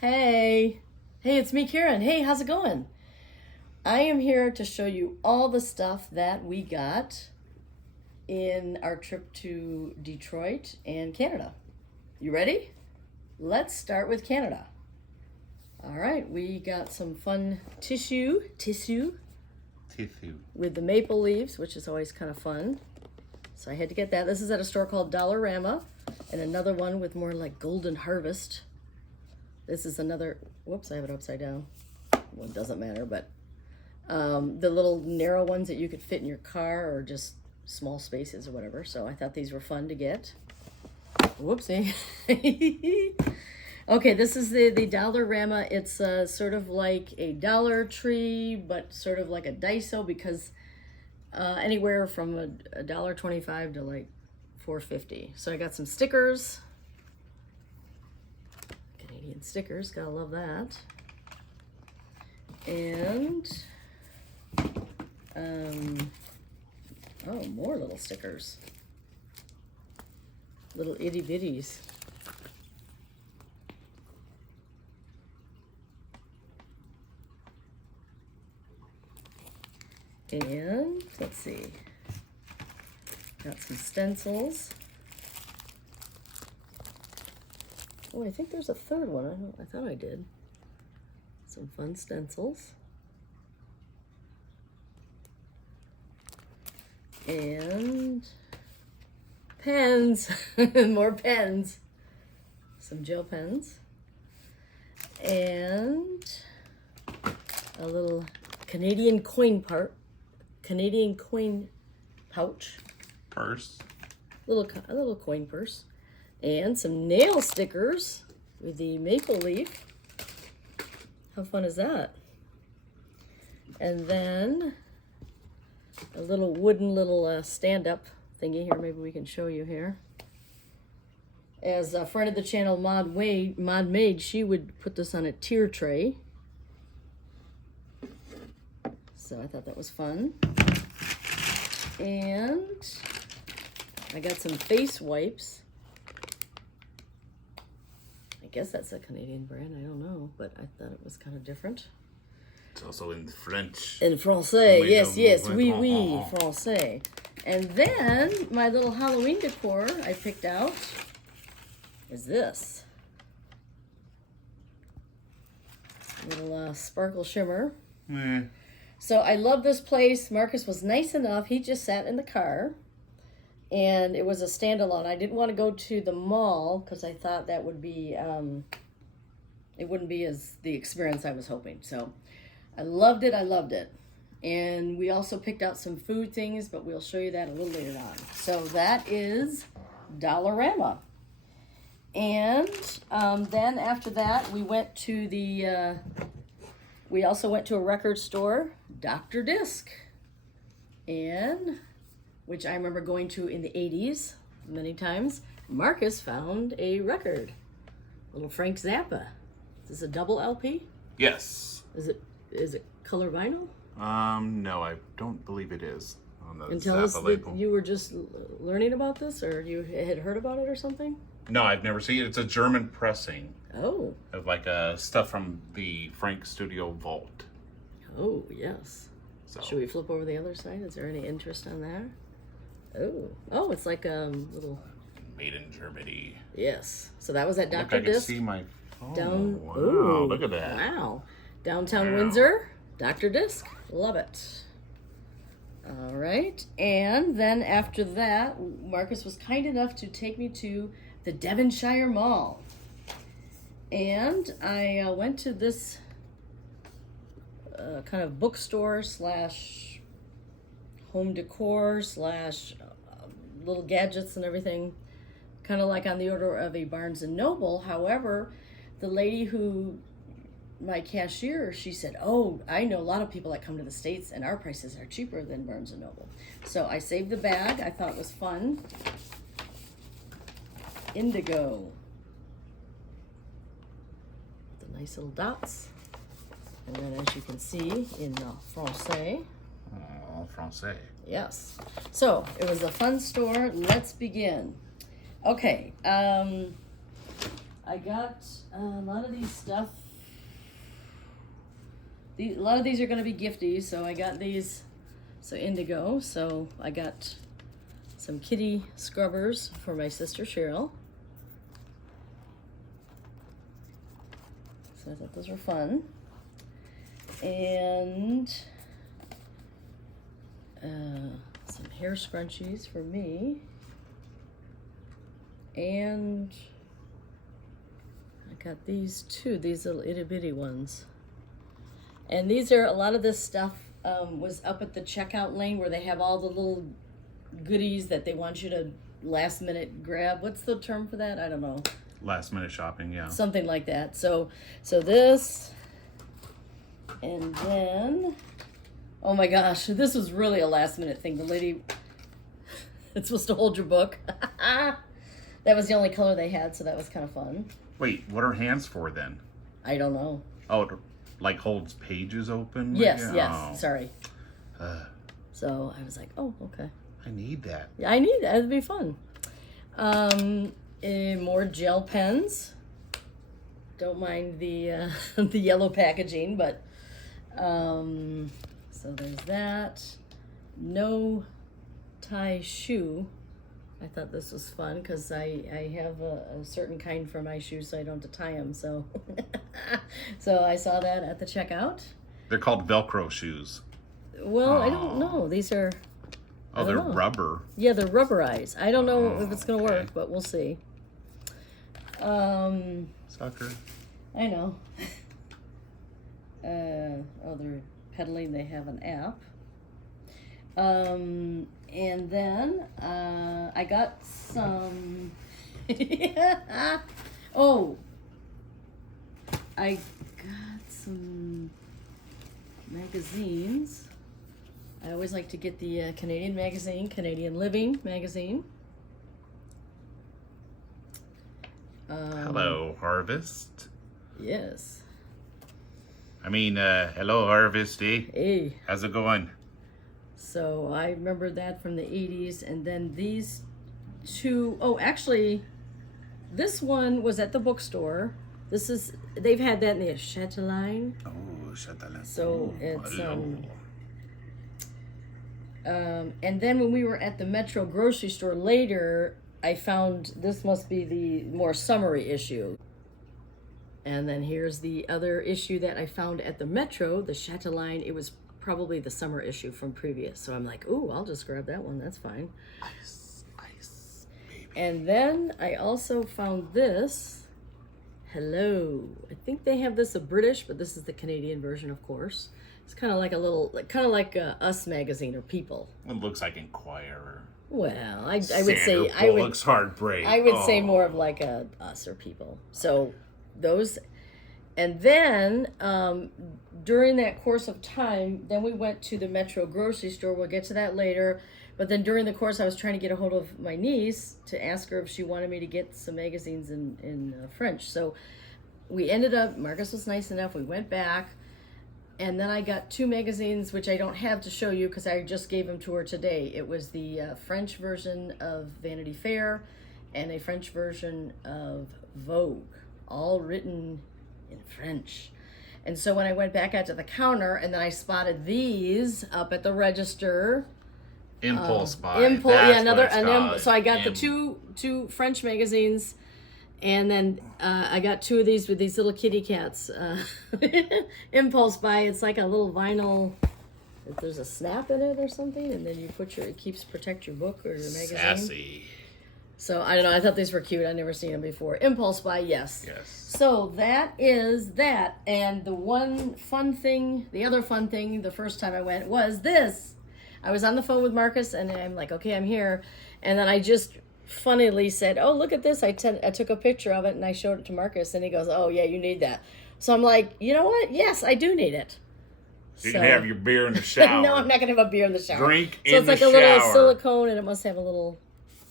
Hey. Hey, it's me, Karen. Hey, how's it going? I am here to show you all the stuff that we got in our trip to Detroit and Canada. You ready? Let's start with Canada. All right, we got some fun tissue with the maple leaves, which is always kind of fun. So I had to get that. This is at a store called Dollarama, and another one with more like Golden Harvest. This is another, whoops, I have it upside down. Well, it doesn't matter, but the little narrow ones that you could fit in your car or just small spaces or whatever. So I thought these were fun to get. Whoopsie. Okay, this is the Dollarama. It's sort of like a Dollar Tree, but sort of like a Daiso, because anywhere from $1.25 to like $4.50. So I got some stickers. Canadian stickers, gotta love that. And oh, more little stickers. Little itty bitties. And let's see, got some stencils. Oh, I think there's a third one. I thought I did. Some fun stencils. And pens, more pens. Some gel pens. And a little Canadian coin pouch. Purse. A little coin purse. And some nail stickers with the maple leaf. How fun is that? And then a little wooden stand-up thingy here. Maybe we can show you here. As a friend of the channel, Mod Maid, she would put this on a tier tray. So I thought that was fun. And I got some face wipes. I guess that's a Canadian brand, I don't know, but I thought it was kind of different. It's also in French. In Francais, yes, oui, Francais. And then my little Halloween decor I picked out is this. Little sparkle shimmer. So I love this place. Marcus was nice enough. He just sat in the car, and it was a standalone. I didn't want to go to the mall because I thought that would be, it wouldn't be as the experience I was hoping. So I loved it. And we also picked out some food things, but we'll show you that a little later on. So that is Dollarama. And then after that, we went to we also went to a record store, Dr. Disc, and which I remember going to in the 80s many times. Marcus found a record, little Frank Zappa. Is this a double LP? Yes. Is it color vinyl? No, I don't believe it is on the And tell us Zappa that label. you were just learning about this, or you had heard about it or something? No, I've never seen it. It's a German pressing Oh. of like stuff from the Frank Studio Vault. Oh, yes. So Should we flip over the other side? Is there any interest on that? Oh, it's like a little. made in Germany. Yes. So that was at Look, Dr. I can Disc. see my phone. Down. Wow, Ooh, look at that. Wow. Downtown Wow. Windsor, Dr. Disc. Love it. All right. And then after that, Marcus was kind enough to take me to the Devonshire Mall. And I went to this kind of bookstore slash home decor slash little gadgets and everything, kind of like on the order of a Barnes and Noble. However, the lady who, my cashier, she said, oh, I know a lot of people that come to the States and our prices are cheaper than Barnes and Noble. So I saved the bag. I thought it was fun. Indigo. The nice little dots. And then as you can see in Francais. Oh, Francais. Yes. So it was a fun store. Let's begin. Okay. I got a lot of these stuff. A lot of these are going to be gifties, so I got these. So Indigo. So I got some kitty scrubbers for my sister Cheryl. So I thought those were fun. And some hair scrunchies for me. And I got these too, these little itty bitty ones. And these are, a lot of this stuff was up at the checkout lane where they have all the little goodies that they want you to last minute grab. What's the term for that? I don't know. Last minute shopping, yeah. Something like that. So this, and then, oh my gosh, this was really a last minute thing. The lady, it's supposed to hold your book. That was the only color they had, so that was kind of fun. Wait, what are hands for then? I don't know. Oh, it like holds pages open? Yes, like, yes. oh. Sorry. So I was like, oh, okay. I need that. Yeah, I need that. It'd be fun. More gel pens. Don't mind the the yellow packaging, but so there's that. No tie shoe. I thought this was fun because I have a certain kind for my shoes, so I don't have to tie them. So, so I saw that at the checkout. They're called Velcro shoes. Well, I don't know. These are. Oh, they're rubber. Yeah, they're rubberized. I don't know if it's gonna okay. work, but we'll see. Sucker. I know. Oh, they're pedaling. They have an app. And then I got some. Oh, I got some magazines. I always like to get the Canadian magazine, Canadian Living magazine. Hello, Harvest. Yes. I mean, hello, Harvest, eh? Hey. How's it going? So I remember that from the 80s. And then these two, oh, actually, this one was at the bookstore. This is, they've had that in the Chatelaine. Oh, Chatelaine. So oh, it's, hello. and then when we were at the Metro grocery store later, I found this must be the more summery issue. And then here's the other issue that I found at the Metro, the Chatelaine. It was probably the summer issue from previous. So I'm like, ooh, I'll just grab that one. That's fine. Ice, baby. And then I also found this. Hello. I think they have this a British, but this is the Canadian version, of course. It's kind of like a little, kind of like Us magazine or People. It looks like Inquirer. Well, I would say Bullock's Heartbreak. I would say more of like a Us or People. So those, and then during that course of time, then we went to the Metro grocery store. We'll get to that later. But then during the course, I was trying to get a hold of my niece to ask her if she wanted me to get some magazines in French. So we ended up, Marcus was nice enough, we went back. And then I got two magazines, which I don't have to show you because I just gave them to her today. It was the French version of Vanity Fair and a French version of Vogue, all written in French. And so when I went back out to the counter and then I spotted these up at the register. Impulse buy. Impulse, yeah, another. So I got the two French magazines. And then I got two of these with these little kitty cats. Impulse buy. It's like a little vinyl. If there's a snap in it or something, and then you put it protect your book or your magazine. Sassy. So I don't know. I thought these were cute. I'd never seen them before. Impulse buy, yes. Yes. So that is that. And the other fun thing, the first time I went was this. I was on the phone with Marcus, and I'm like, okay, I'm here, and then I just funnily said, oh, look at this. I took a picture of it and I showed it to Marcus and he goes, oh yeah, you need that. So I'm like, you know what? Yes, I do need it. You can have your beer in the shower. No, I'm not going to have a beer in the shower. Drink in the shower. So it's like a little silicone and it must have a little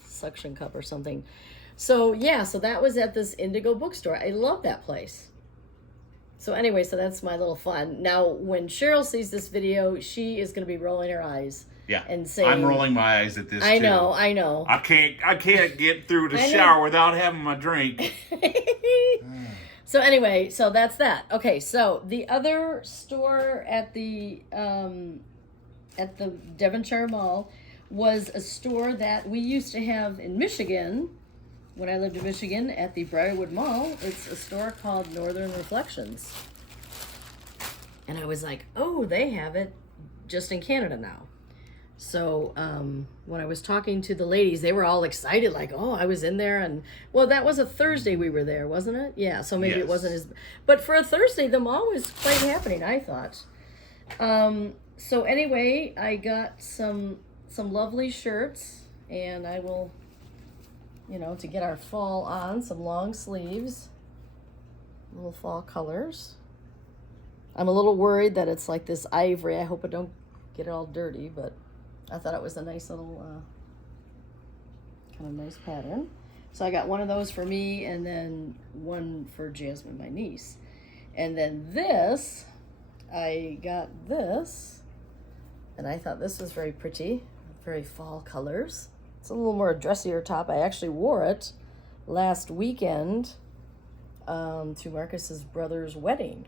suction cup or something. So yeah, so that was at this Indigo bookstore. I love that place. So anyway, so that's my little fun. Now, when Cheryl sees this video, she is going to be rolling her eyes. Yeah, and saying, I'm rolling my eyes at this. I too. know. I can't get through the shower without having my drink. So anyway, so that's that. Okay, so the other store at the Devonshire Mall was a store that we used to have in Michigan when I lived in Michigan at the Briarwood Mall. It's a store called Northern Reflections. And I was like, oh, they have it just in Canada now. So when I was talking to the ladies, they were all excited, like, oh, I was in there. And, well, that was a Thursday we were there, wasn't it? Yeah, so maybe it wasn't as... But for a Thursday, the mall was quite happening, I thought. So anyway, I got some lovely shirts, and I will, to get our fall on, some long sleeves, little fall colors. I'm a little worried that it's like this ivory. I hope I don't get it all dirty, but I thought it was a nice little, kind of nice pattern. So I got one of those for me, and then one for Jasmine, my niece. And then this, I got this, and I thought this was very pretty, very fall colors. It's a little more dressier top. I actually wore it last weekend to Marcus's brother's wedding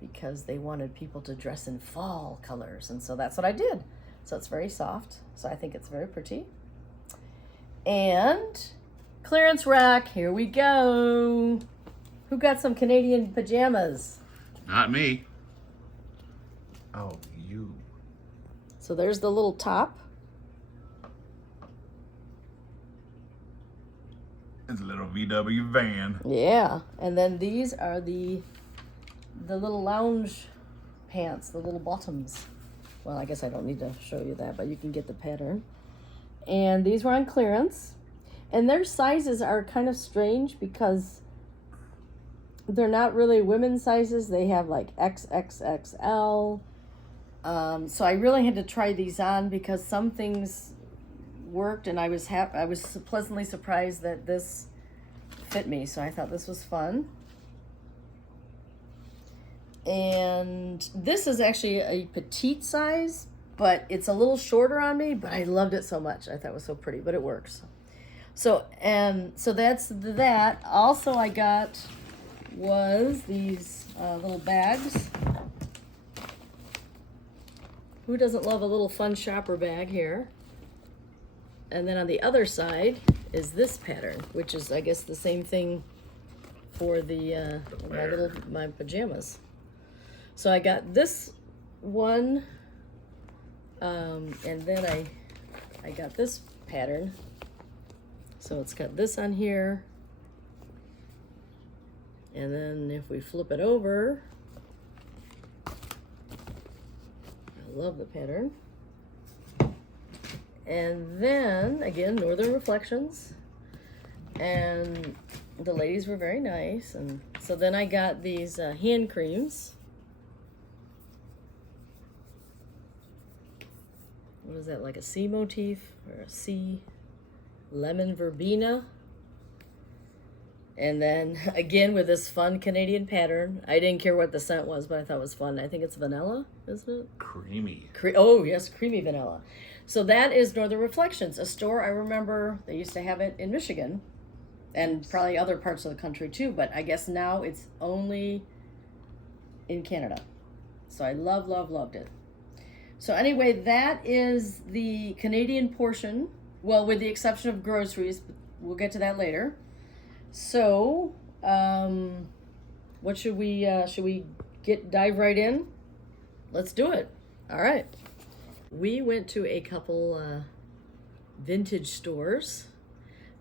because they wanted people to dress in fall colors, and so that's what I did. So it's very soft, so I think it's very pretty. And clearance rack, here we go. Who got some Canadian pajamas? Not me. Oh, you. So there's the little top. It's a little VW van. Yeah, and then these are the little lounge pants, the little bottoms. Well, I guess I don't need to show you that, but you can get the pattern. And these were on clearance. And their sizes are kind of strange because they're not really women's sizes. They have like XXXL. So I really had to try these on because some things worked, and I was pleasantly surprised that this fit me. So I thought this was fun. And this is actually a petite size, but it's a little shorter on me, but I loved it so much. I thought it was so pretty, but it works. So that's that. Also I got was these little bags. Who doesn't love a little fun shopper bag here? And then on the other side is this pattern, which is, I guess, the same thing for the my pajamas. So I got this one, and then I got this pattern. So it's got this on here, and then if we flip it over, I love the pattern. And then again, Northern Reflections, and the ladies were very nice. And so then I got these hand creams. What is that, like a sea motif or a sea lemon verbena? And then again with this fun Canadian pattern. I didn't care what the scent was, but I thought it was fun. I think it's vanilla, isn't it? Creamy. Oh yes, creamy vanilla. So that is Northern Reflections, a store I remember they used to have it in Michigan and probably other parts of the country too, but I guess now it's only in Canada. So I loved it. So anyway, that is the Canadian portion. Well, with the exception of groceries, but we'll get to that later. So, what should we dive right in? Let's do it. All right. We went to a couple vintage stores.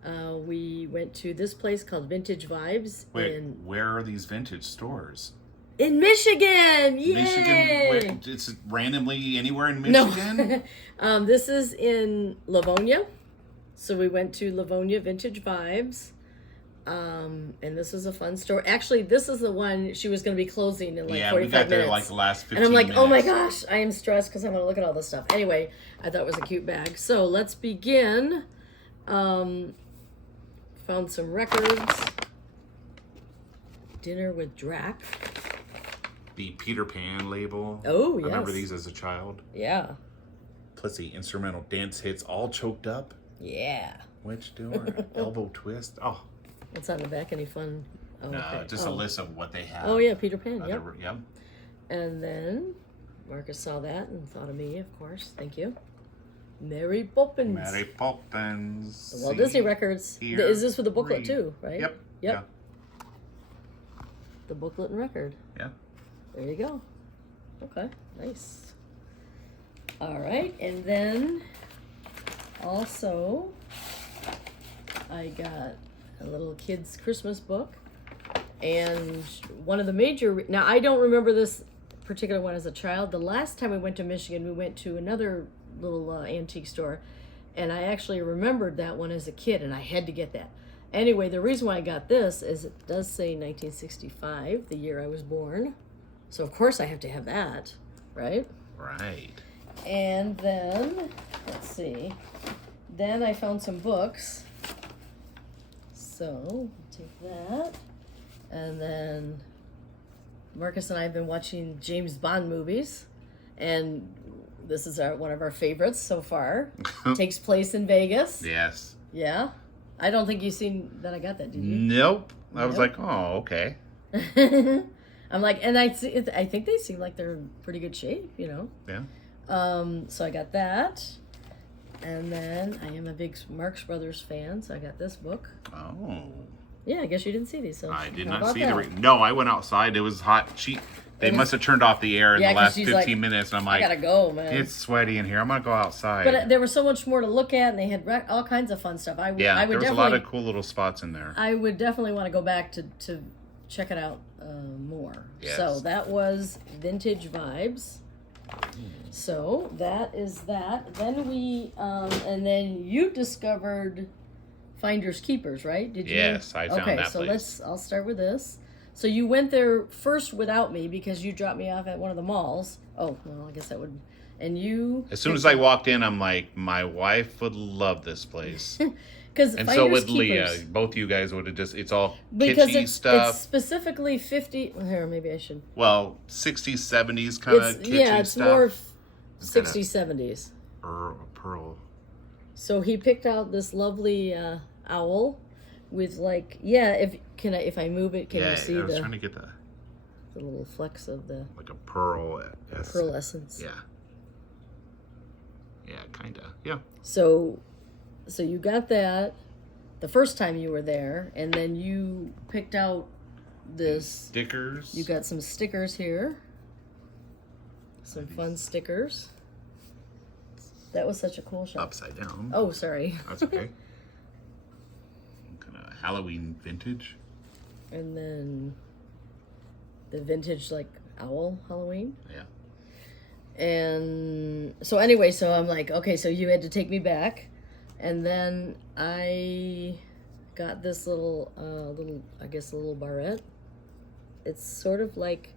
We went to this place called Vintage Vibes. Wait, where are these vintage stores? In Michigan! Yay! Michigan? It's randomly anywhere in Michigan? No. This is in Livonia. So we went to Livonia Vintage Vibes. And this was a fun store. Actually, this is the one she was going to be closing in like 45 minutes. Yeah, we got there like the last 15 minutes. And I'm like, minutes. oh my gosh, I am stressed because I want to look at all this stuff. Anyway, I thought it was a cute bag. So let's begin. Found some records. Dinner with Drac. the Peter Pan label. Oh, I remember yes. these as a child. Yeah. Plus the instrumental dance hits, All Choked Up. Yeah. Which door? Elbow Twist. Oh, What's on the back? Any fun? Oh, no, okay. just a list of what they have. Oh, yeah, Peter Pan. Yep. Yep. And then Marcus saw that and thought of me, of course. Thank you. Mary Poppins. Mary Poppins. The Walt Disney Records. Here, Is this with the booklet read. too, right? Yep. Yep. The booklet and record. Yeah. There you go. Okay, nice. All right, and then also I got a little kid's Christmas book, and one of the major, now I don't remember this particular one as a child. The last time we went to Michigan, we went to another little antique store, and I actually remembered that one as a kid, and I had to get that. Anyway, the reason why I got this is it does say 1965, the year I was born. So of course I have to have that, right? Right. And then, let's see, then I found some books. So, take that. And then Marcus and I have been watching James Bond movies. And this is one of our favorites so far. Takes place in Vegas. Yes. Yeah. I don't think you've seen that I got that, did you? Nope. I was Nope. like, oh, okay. I'm like, and I think they seem like they're in pretty good shape, you know. Yeah. So I got that, and then I am a big Marx Brothers fan, so I got this book. Oh. Yeah, I guess you didn't see these. So I did how not about see that? No, I went outside. It was hot. They must have turned off the air in Yeah, the 'cause last she's 15 like, minutes. And I'm I like, gotta go, man. it's sweaty in here. I'm going to go outside. But there was so much more to look at, and they had all kinds of fun stuff. I would there was a definitely, lot of cool little spots in there. I would definitely want to go back to check it out more. Yes. So that was Vintage Vibes. So that is that. Then we, and then you discovered Finders Keepers, right? Did you? Yes, I found that so place. I'll start with this. So you went there first without me because you dropped me off at one of the malls. Oh, well, I guess that would, and you. As soon as I walked in, I'm like, my wife would love this place. Because And so would Leah. Both you guys would have just, it's all because kitschy it's stuff. specifically 50. Here, maybe I should. Well, 60s, 70s kind of kitschy Yeah, it's stuff. more It's kinda 60s, 70s. Pearl. So he picked out this lovely owl with like, yeah, if I move it, can Yeah, you see I was the trying to get the little flecks of the like a pearl. pearl essence? Yeah. Yeah, kind of. Yeah. So you got that the first time you were there, and then you picked out this. Stickers. You got some stickers here. Some fun stickers. That was such a cool shop. Upside down. Oh, sorry. That's okay. Kind of Halloween vintage. And then the vintage like owl Halloween. Yeah. And so anyway, so I'm like, okay, so you had to take me back, and then I got this little I guess a little barrette. It's sort of like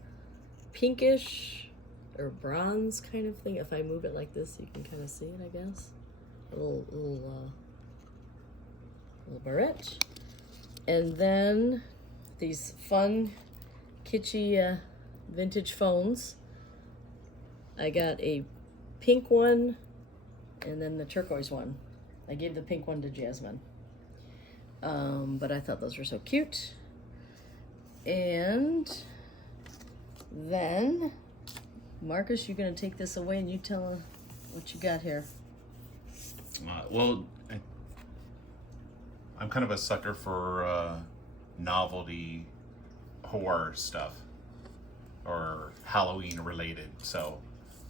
pinkish or bronze kind of thing. If I move it like this, you can kind of see it, I guess. A little barrette, and then these fun, kitschy, vintage phones. I got a pink one, and then the turquoise one. I gave the pink one to Jasmine. But I thought those were so cute. And then, Marcus, you're going to take this away and you tell her what you got here. Well, I'm kind of a sucker for novelty horror stuff or Halloween related. So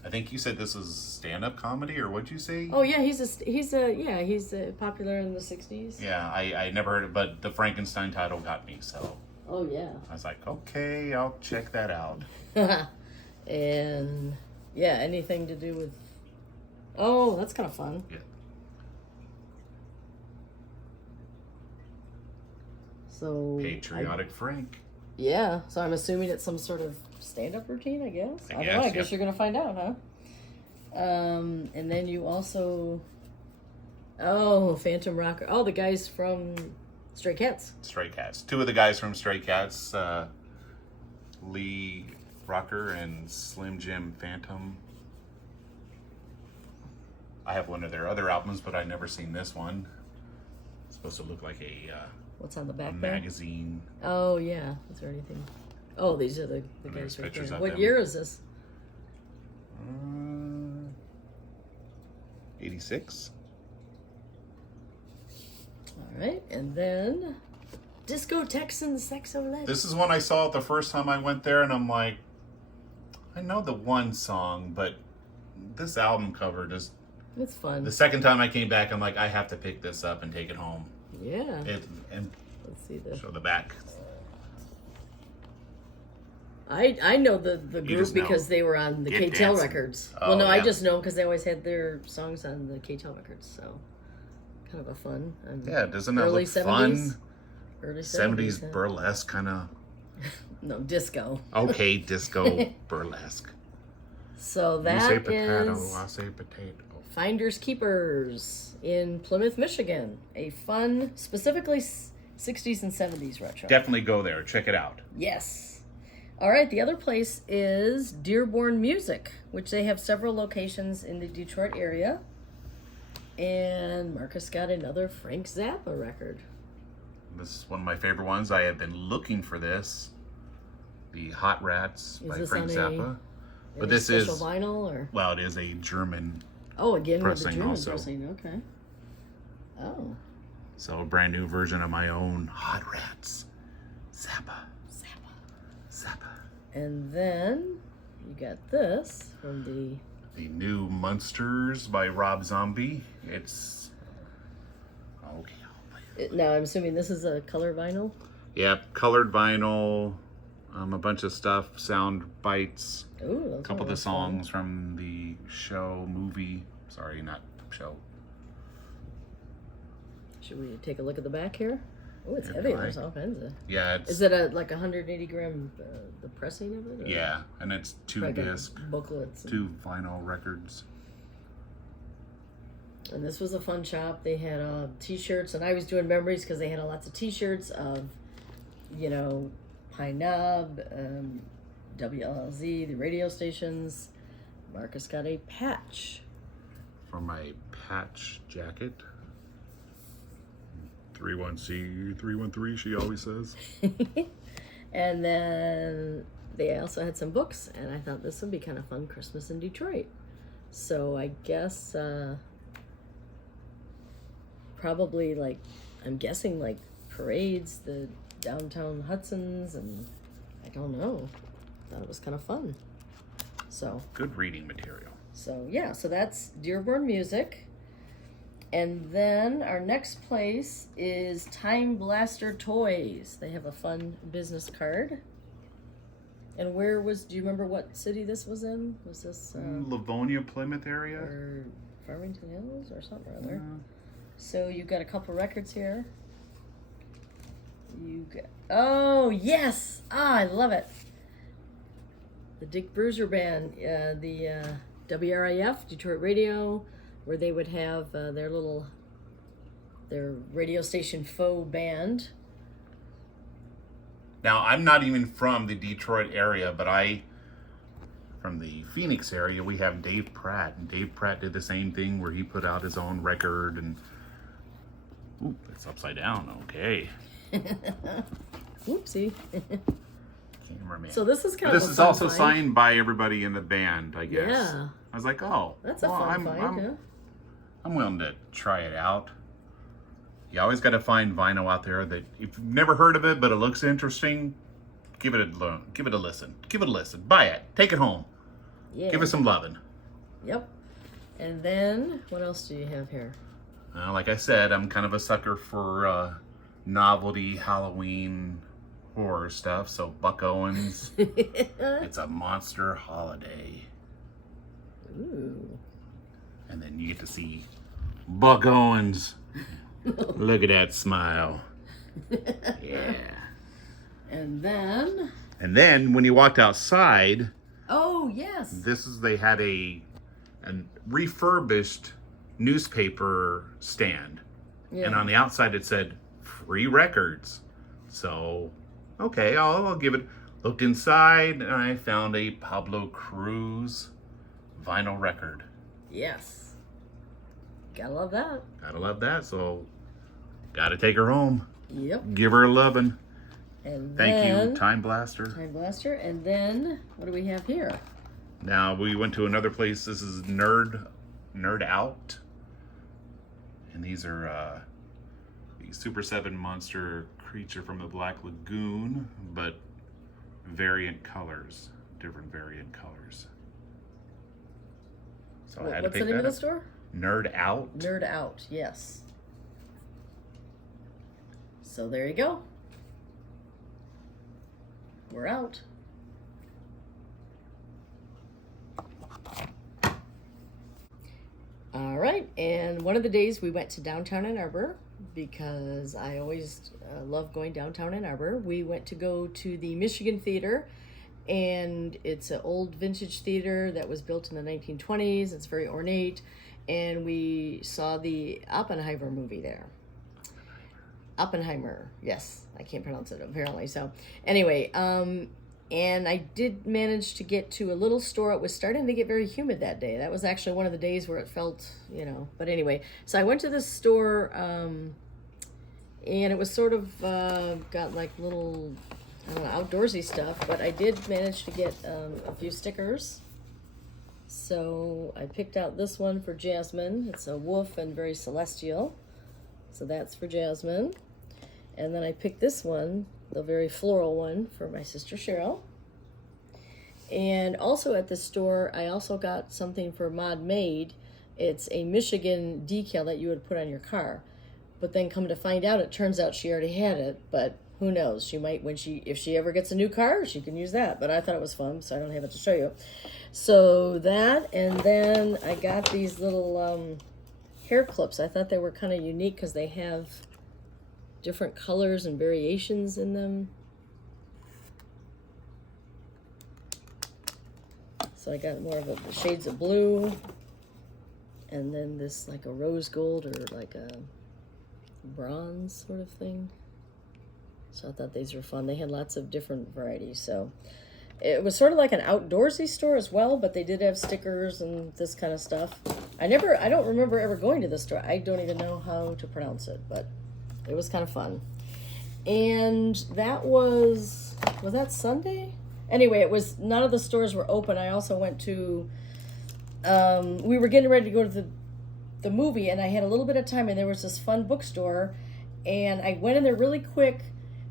I think you said this is stand-up comedy, or what'd you say? Oh yeah, he's popular in the 60s. Yeah, I never heard it, but the Frankenstein title got me, so Oh yeah. I was like, okay, I'll check that out. And yeah, anything to do with. Oh, that's kind of fun. Yeah. So Patriotic Frank. Yeah, so I'm assuming it's some sort of stand-up routine, I guess. I don't know. I guess you're gonna find out, huh? And then you also. Oh, Phantom Rocker. Oh, the guys from Stray Cats. Stray Cats. Two of the guys from Stray Cats, Lee Rocker and Slim Jim Phantom. I have one of their other albums, but I've never seen this one. It's supposed to look like a What's on the back there? magazine. Oh, yeah. Is there anything? Oh, these are the There's guys right pictures there. of What them. year is this? 86. All right. And then Disco Texans Sexo Legend. This is one I saw it the first time I went there, and I'm like, I know the one song, but this album cover just. It's fun. The second time I came back, I'm like, I have to pick this up and take it home. Yeah. And Let's see this. show the back. I know the group just know. because they were on the Get KTEL Dancing. records. Oh, Well, no, I yeah. just know because they always had their songs on the KTEL records. So, kind of a fun. Yeah, doesn't that Early look 70s? fun? Early 70s yeah. burlesque kind of. No, disco. Okay, disco burlesque. So You that say potato, is I say potato. Finders Keepers in Plymouth, Michigan. A fun, specifically 60s and 70s retro. Definitely go there. Check it out. Yes. All right, the other place is Dearborn Music, which they have several locations in the Detroit area. And Marcus got another Frank Zappa record. This is one of my favorite ones. I have been looking for this. The Hot Rats Is by this Frank on Zappa. But Any this is, special vinyl or? well, it is a German. Oh, again with the pressing German also. pressing. Okay. Oh, So a brand new version of my own Hot Rats. Zappa. Zappa. and then you got this from the The new Monsters by Rob Zombie. It's okay. Now I'm assuming this is a color vinyl. Yep, colored vinyl, a bunch of stuff, sound bites, Ooh, those a couple of are the songs from the movie. Sorry, not show. Should we take a look at the back here? Oh, it's Yeah, heavy. right. There's all kinds of. Yeah, it's Is it like 180 gram the pressing of it? Or yeah, and it's two like a disc, booklets. And, two vinyl records. and this was a fun shop. They had T-shirts, and I was doing memories because they had lots of T-shirts of, Pine Knob, WLLZ, the radio stations. Marcus got a patch. For my patch jacket. 31C, 313, she always says. And then they also had some books, and I thought this would be kind of fun, Christmas in Detroit. So I guess probably I'm guessing parades, the downtown Hudsons, and I don't know. Thought it was kind of fun. So Good reading material. yeah, so that's Dearborn Music. And then our next place is Time Blaster Toys. They have a fun business card. And do you remember what city this was in? Was this Livonia, Plymouth area? or Farmington Hills or something or other? So you got a couple records here. Oh, yes! I love it. The Dick Bruiser Band, the WRIF, Detroit Radio, where they would have their radio station faux band. Now, I'm not even from the Detroit area, but from the Phoenix area, we have Dave Pratt. And Dave Pratt did the same thing where he put out his own record and... Ooh, it's upside down. Okay. Whoopsie. Cameraman. So this is But kind of this a is fun also find. signed by everybody in the band, I guess. Yeah. I was like, oh. That's a well, fun find, I'm willing to try it out. You always got to find vinyl out there that if you've never heard of it, but it looks interesting, give it a listen. Give it a listen. Buy it. Take it home. Yeah. Give it some loving. Yep. And then, what else do you have here? Like I said, I'm kind of a sucker for novelty Halloween horror stuff. So Buck Owens, it's a monster holiday. Ooh. And then you get to see Buck Owens. Look at that smile. Yeah. And then, And then when you walked outside, oh yes. they had a refurbished newspaper stand. Yeah. And on the outside it said free records. So, okay, I'll give it. Looked inside and I found a Pablo Cruz vinyl record. Yes. Gotta love that. Gotta love that. So, gotta take her home. Yep. Give her a lovin'. And Thank then, you, Time Blaster. Time Blaster. And then, what do we have here? Now we went to another place. This is Nerd Out, and these are the Super 7 monster creature from the Black Lagoon, but variant colors, different variant colors. So I had to What's pick the name that of the up. store? Nerd Out. Nerd Out, yes. So there you go. We're out. All right, and one of the days we went to downtown Ann Arbor because I always love going downtown Ann Arbor. We went to go to the Michigan Theater, and it's an old vintage theater that was built in the 1920s. It's very ornate, and we saw the Oppenheimer movie there. Oppenheimer, yes, I can't pronounce it apparently. So anyway, and I did manage to get to a little store. It was starting to get very humid that day. That was actually one of the days where it felt, but anyway. So I went to this store, and it was sort of got like little, I don't know, outdoorsy stuff. But I did manage to get a few stickers. So I picked out this one for Jasmine. It's a wolf and very celestial. So that's for Jasmine. And then I picked this one, the very floral one, for my sister Cheryl. And also at the store, I also got something for Mod Made. It's a Michigan decal that you would put on your car. But then come to find out, it turns out she already had it. But who knows? She might, if she ever gets a new car, she can use that. But I thought it was fun, so I don't have it to show you. So that, and then I got these little hair clips. I thought they were kind of unique because they have different colors and variations in them. So I got more of the shades of blue, and then this like a rose gold or like a bronze sort of thing. So I thought these were fun. They had lots of different varieties. So it was sort of like an outdoorsy store as well, but they did have stickers and this kind of stuff. I don't remember ever going to this store. I don't even know how to pronounce it, but it was kind of fun. And that was that Sunday? Anyway, it was, none of the stores were open. I also went to, we were getting ready to go to the movie, and I had a little bit of time, and there was this fun bookstore, and I went in there really quick,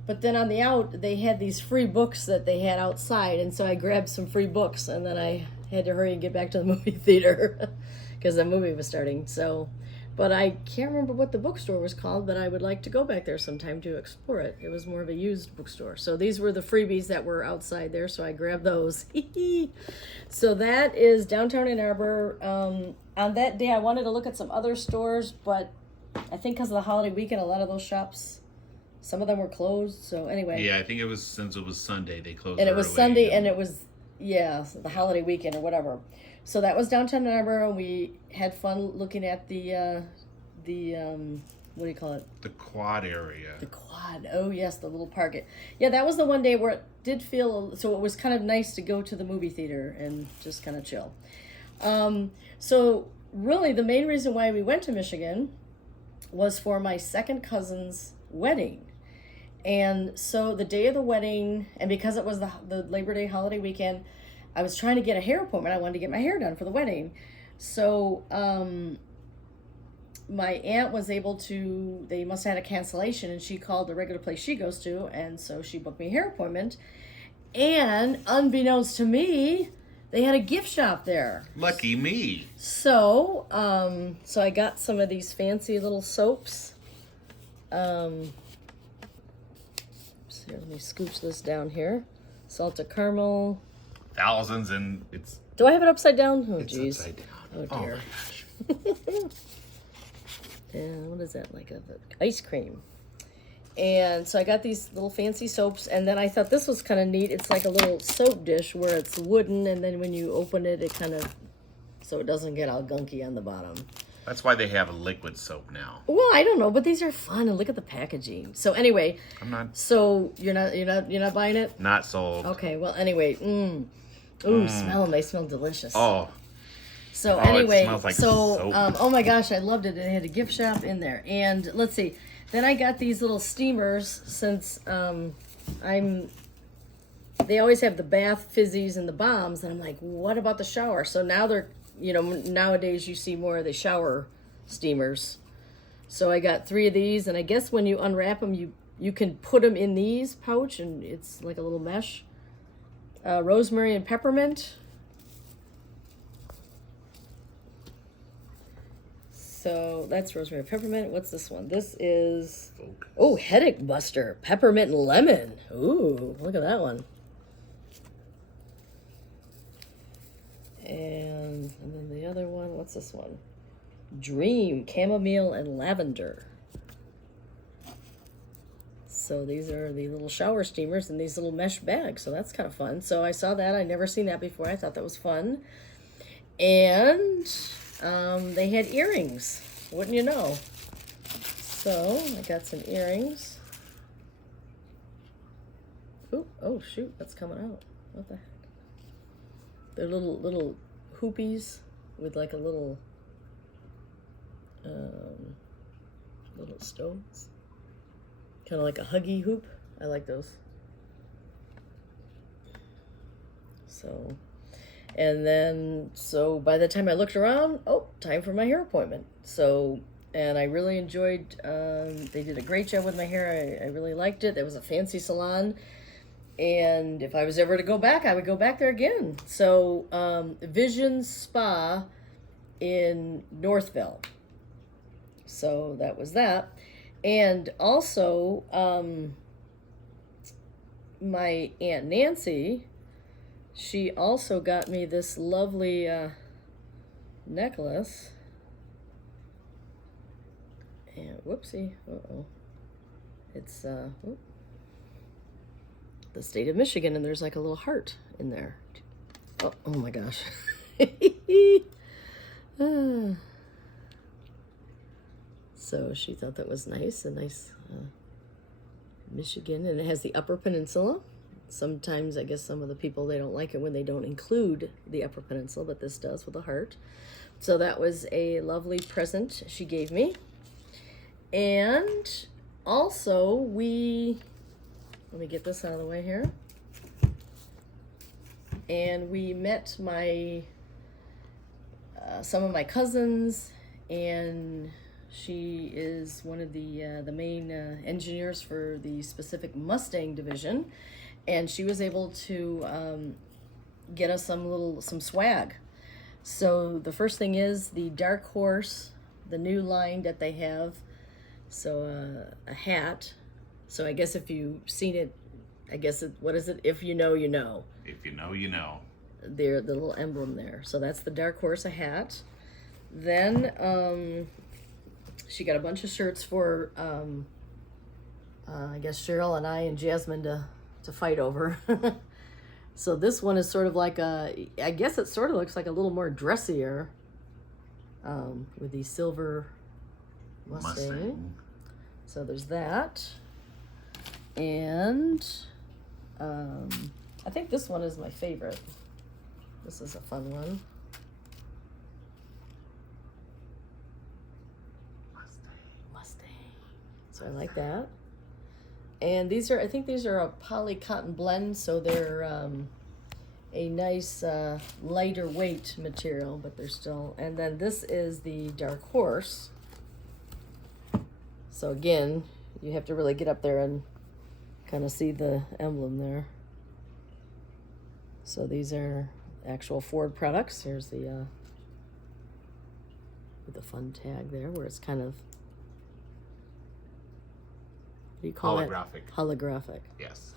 but then on the out, they had these free books that they had outside, and so I grabbed some free books, and then I had to hurry and get back to the movie theater because the movie was starting. So, but I can't remember what the bookstore was called, but I would like to go back there sometime to explore it. It was more of a used bookstore. So these were the freebies that were outside there, so I grabbed those. So that is downtown Ann Arbor. On that day, I wanted to look at some other stores, but I think because of the holiday weekend, a lot of those shops, some of them were closed. So anyway. Yeah, I think it was, since it was Sunday, they closed And it was early. Sunday, and it was, the holiday weekend or whatever. So that was downtown Ann Arbor, and we had fun looking at the what do you call it? The quad area. The quad. Oh yes, the little park. Yeah, that was the one day where it did feel, so it was kind of nice to go to the movie theater and just kind of chill. So really the main reason why we went to Michigan was for my second cousin's wedding. And so the day of the wedding, and because it was the Labor Day holiday weekend, I was trying to get a hair appointment. I wanted to get my hair done for the wedding. So my aunt was able to, they must have had a cancellation, and she called the regular place she goes to, and so she booked me a hair appointment. And unbeknownst to me, they had a gift shop there. Lucky me. So, so I got some of these fancy little soaps. So here, let me scooch this down here. Salted caramel. Thousands, and it's... Do I have it upside down? Oh, It's geez. upside down. Oh, dear. Oh, my gosh. And what is that? Like a ice cream. And so I got these little fancy soaps, and then I thought this was kind of neat. It's like a little soap dish where it's wooden, and then when you open it, it kind of, so it doesn't get all gunky on the bottom. That's why they have a liquid soap now. Well, I don't know, but these are fun, and look at the packaging. So anyway, I'm not. so you're not buying it? Not sold. Okay. Well, anyway, smell them. They smell delicious. Oh. So Oh, anyway, it smells like soap. Oh my gosh, I loved it. It had a gift shop in there, and let's see. Then I got these little steamers since they always have the bath fizzies and the bombs, and I'm like, what about the shower? So now they're, nowadays you see more of the shower steamers. So I got 3 of these, and I guess when you unwrap them, you can put them in these pouch, and it's like a little mesh. Rosemary and peppermint. So that's rosemary and peppermint. What's this one? This is, headache buster, peppermint and lemon. Ooh, look at that one. And then the other one, what's this one? Dream, chamomile and lavender. So these are the little shower steamers in these little mesh bags. So that's kind of fun. So I saw that. I'd never seen that before. I thought that was fun. And they had earrings. Wouldn't you know? So I got some earrings. Ooh, oh shoot, that's coming out. What the heck? They're little hoopies with like a little stones. Kind of like a huggy hoop. I like those. So, and then, so by the time I looked around, time for my hair appointment. So, and I really enjoyed, they did a great job with my hair. I really liked it. It was a fancy salon. And if I was ever to go back, I would go back there again. So, Vision Spa in Northville. So that was that. And also, my Aunt Nancy, she also got me this lovely necklace. And whoopsie, it's the state of Michigan, and there's like a little heart in there. Oh my gosh. So she thought that was nice, a nice Michigan, and it has the Upper Peninsula. Sometimes I guess some of the people, they don't like it when they don't include the Upper Peninsula, but this does with a heart. So that was a lovely present she gave me. And also let me get this out of the way here. And we met some of my cousins, and she is one of the main engineers for the specific Mustang division, and she was able to get us some swag. So the first thing is the Dark Horse, the new line that they have. So a hat. So I guess if you've seen it, what is it? If you know, you know. If you know, you know. The little emblem there. So that's the Dark Horse, a hat. Then she got a bunch of shirts for I guess Cheryl and I and Jasmine to fight over. So this one is sort of like I guess it sort of looks like a little more dressier with the silver Mustang. So there's that. And I think this one is my favorite. This is a fun one. Mustang. So I like that. And I think these are a poly cotton blend, so they're a nice lighter weight material, but they're still, and then this is the Dark Horse. So again, you have to really get up there and kind of see the emblem there. So these are actual Ford products. Here's the with the fun tag there, where it's kind of, what do you call it? Holographic. Yes.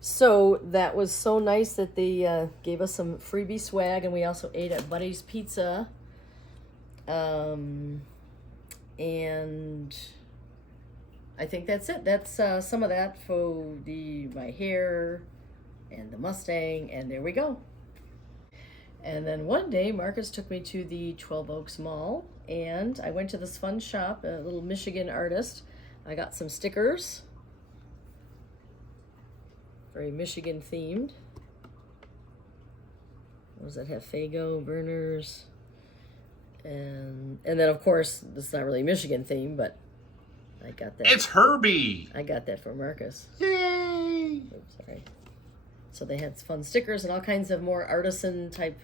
So that was so nice that they gave us some freebie swag, and we also ate at Buddy's Pizza. And I think that's it. That's some of that for my hair and the Mustang, and there we go. And then one day, Marcus took me to the 12 Oaks Mall, and I went to this fun shop, a little Michigan artist. I got some stickers, very Michigan themed. What does that have? Faygo, Berners, and then of course, it's not really Michigan themed, but I got that. It's Herbie! I got that for Marcus. Yay! Oops, sorry. So they had fun stickers and all kinds of more artisan type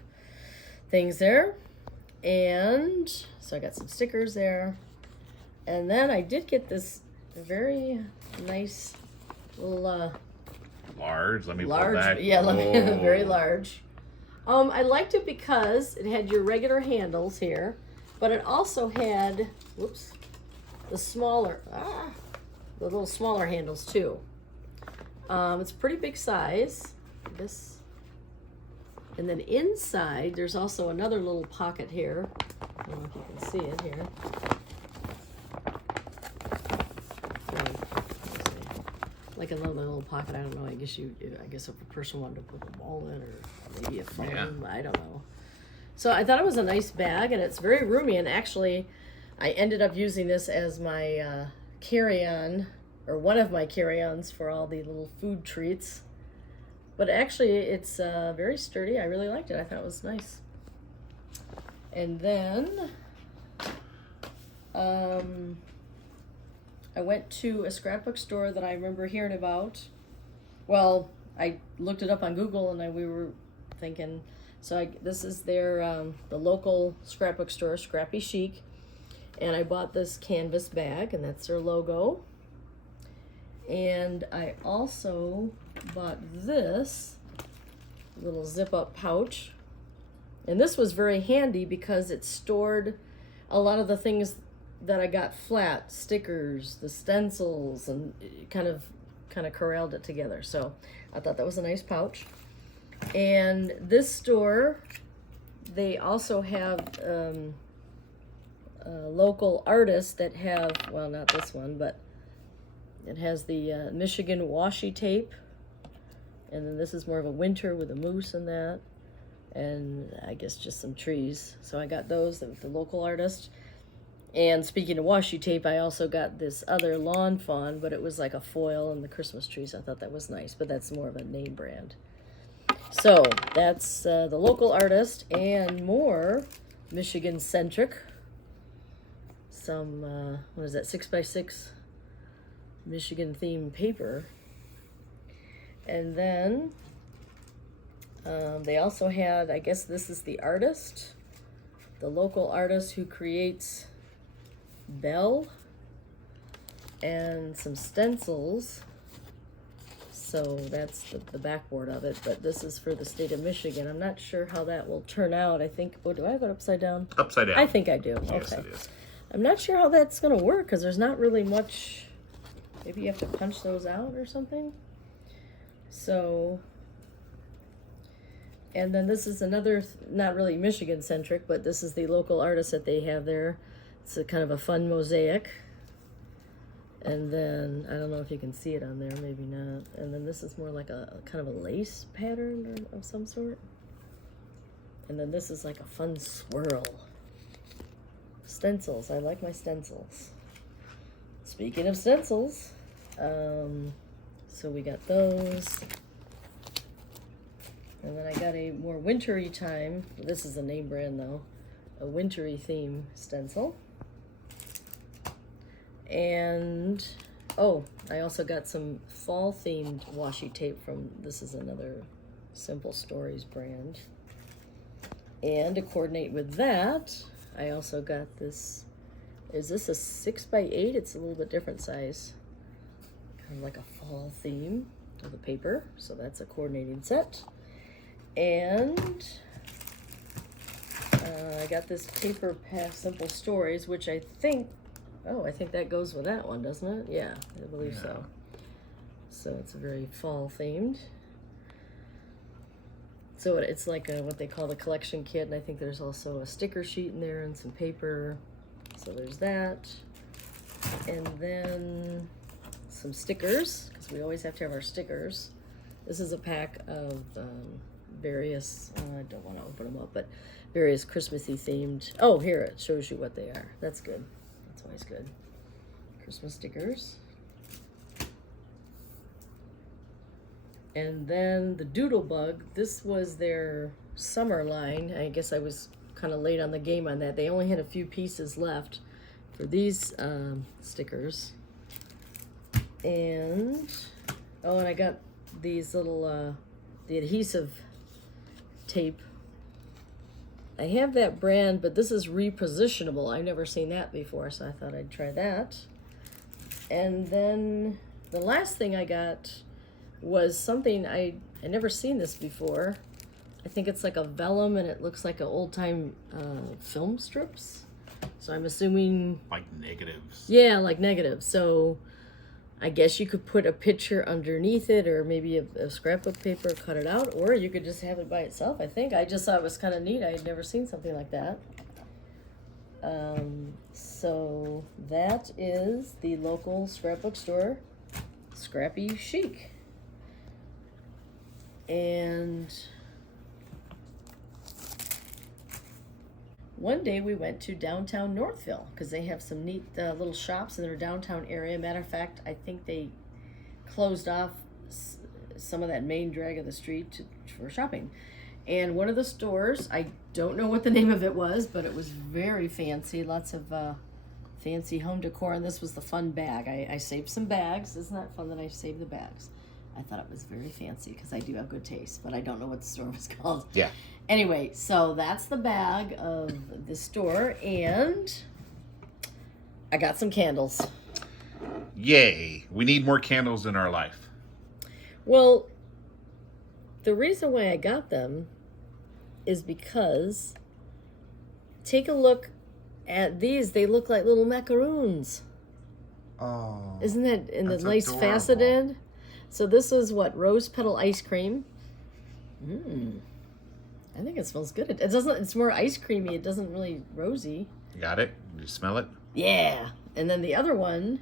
things there. And so I got some stickers there. And then I did get this very nice little Large. Let me pull large, back. yeah, Oh. very large. I liked it because it had your regular handles here, but it also had, whoops, the little smaller handles too. It's pretty big size. This, and then inside there's also another little pocket here. I don't know if you can see it here. Like another little pocket. I don't know. I guess if a person wanted to put a wallet or maybe a phone, Yeah. I don't know. So I thought it was a nice bag, and it's very roomy. And actually, I ended up using this as my carry-on, or one of my carry-ons for all the little food treats. But actually, it's very sturdy. I really liked it. I thought it was nice. And then I went to a scrapbook store that I remember hearing about. Well, I looked it up on Google, and we were thinking, this is their the local scrapbook store, Scrappy Chic, and I bought this canvas bag, and that's their logo. And I also bought this little zip-up pouch, and this was very handy because it stored a lot of the things that I got flat, stickers, the stencils, and it kind of corralled it together. So I thought that was a nice pouch. And this store, they also have local artists that have, well, not this one, but it has the Michigan washi tape. And then this is more of a winter with a moose and that. And I guess just some trees. So I got those with the local artist. And speaking of washi tape, I also got this other lawn fawn, but it was like a foil and the Christmas trees. I thought that was nice, but that's more of a name brand. So that's the local artist and more Michigan centric. Some, what is that, 6x6 Michigan themed paper. And then they also had, I guess this is the artist, the local artist who creates Bell, and some stencils. So that's the backboard of it, but this is for the state of Michigan. I'm not sure how that will turn out. I think, do I have it upside down? Upside down. I think I do. Yes, Okay. it is. I'm not sure how that's going to work because there's not really much. Maybe you have to punch those out or something. So, and then this is another, not really Michigan centric, but this is the local artist that they have there. It's a kind of a fun mosaic. And then, I don't know if you can see it on there, maybe not. And then this is more like a kind of a lace pattern of some sort. And then this is like a fun swirl. Stencils, I like my stencils. Speaking of stencils, so we got those. And then I got a more wintry time, this is a name brand though, a wintry theme stencil. And, oh, I also got some fall themed washi tape from, this is another Simple Stories brand. And to coordinate with that, I also got this, is this a 6x8? It's a little bit different size. Kind of like a fall theme of the paper. So that's a coordinating set. And I got this paper pack Simple Stories, which I think, I think that goes with that one, doesn't it? Yeah, I believe so. So it's very fall themed. So it's like what they call the collection kit, and I think there's also a sticker sheet in there and some paper. So there's that. And then some stickers, because we always have to have our stickers. This is a pack of various, I don't want to open them up, but various Christmassy themed. Oh, here it shows you what they are. That's good. That's always good. Christmas stickers. And then the Doodlebug, this was their summer line. I guess I was kind of late on the game on that. They only had a few pieces left for these stickers. And, oh, and I got these little, the adhesive tape. I have that brand, but this is repositionable. I've never seen that before, so I thought I'd try that. And then the last thing I got was something I never seen this before. I think it's like a vellum, and it looks like an old-time film strips. So I'm assuming... Like negatives. Yeah, like negatives. So I guess you could put a picture underneath it, or maybe a scrapbook paper, cut it out, or you could just have it by itself, I think. I just thought it was kind of neat. I had never seen something like that. So that is the local scrapbook store, Scrappy Chic. And one day we went to downtown Northville because they have some neat little shops in their downtown area. Matter of fact, I think they closed off some of that main drag of the street for shopping. And one of the stores, I don't know what the name of it was, but it was very fancy. Lots of fancy home decor. And this was the fun bag. I saved some bags. Isn't that fun that I saved the bags? I thought it was very fancy because I do have good taste, but I don't know what the store was called. Yeah. Anyway, so that's the bag of the store, and I got some candles. Yay. We need more candles in our life. Well, the reason why I got them is because take a look at these. They look like little macaroons. Oh. Isn't that in the that's nice adorable. faceted? So this is what, rose petal ice cream. I think it smells good. It doesn't. It's more ice creamy. It doesn't really rosy. Got it? You smell it? Yeah. And then the other one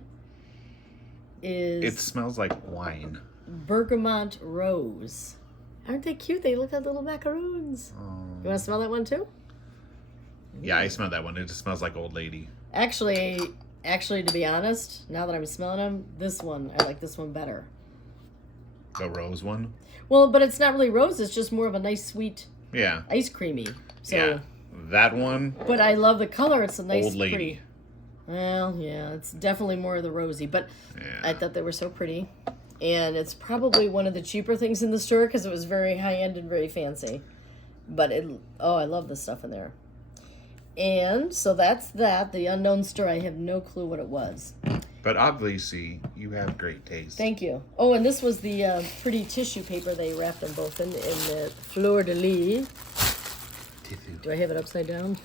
is It smells like wine. bergamot rose. Aren't they cute? They look like little macaroons. You want to smell that one too? Yeah, I smell that one. It just smells like old lady. Actually, to be honest, now that I'm smelling them, I like this one better. The rose one? Well, but it's not really rose. It's just more of a nice, sweet, Yeah. ice creamy. So, Yeah. That one, but I love the color. It's a nice, old lady. pretty. Well, yeah, it's definitely more of the rosy, but Yeah. I thought they were so pretty. And it's probably one of the cheaper things in the store because it was very high-end and very fancy. But I love the stuff in there. And so that's that. The unknown store, I have no clue what it was. But obviously, you have great taste. Thank you. Oh, and this was the pretty tissue paper they wrapped them both in the fleur de lis. Do I have it upside down?